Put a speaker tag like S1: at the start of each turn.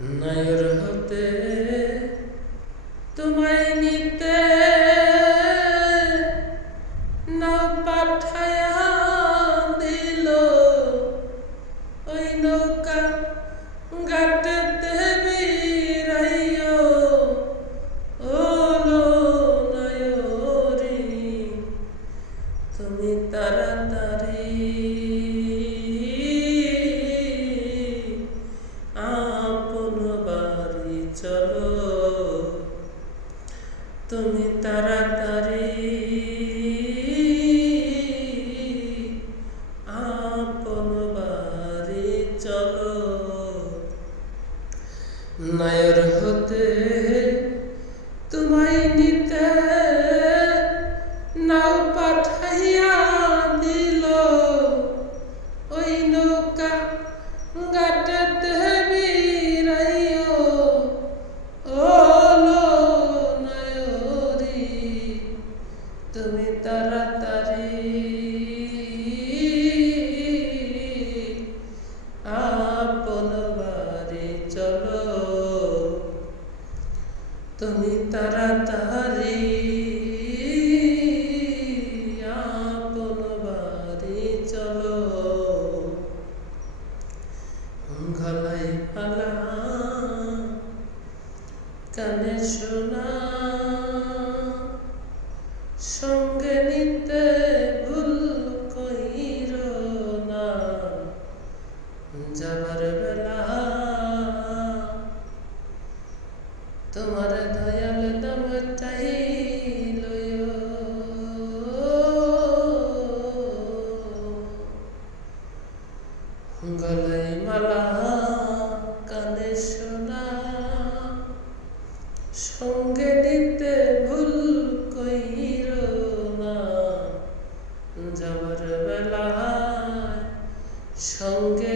S1: নয়র হতে তোমায় নিতে না পাঠায়া দিল ওই নৌকা গাটেতে চলো। তুমি তাড়াতাড়ি আপন চলো। নায়র হতে তোমায় নিতে নাও পাঠাইয়া দিল। ওই নৌকা গাটেতে তুমি তাড়াতাড়ি আপন বাড়ি চলো। তুমি তাড়াতাড়ি আপন বাড়ি চলো। গলায় পালা কানে শোনা। সঙ্গে নিতে ভুল কইর না। যাবার বেলা তোমার দয়াল নামটাই গলায় মালা ভোরবেলা সঙ্গে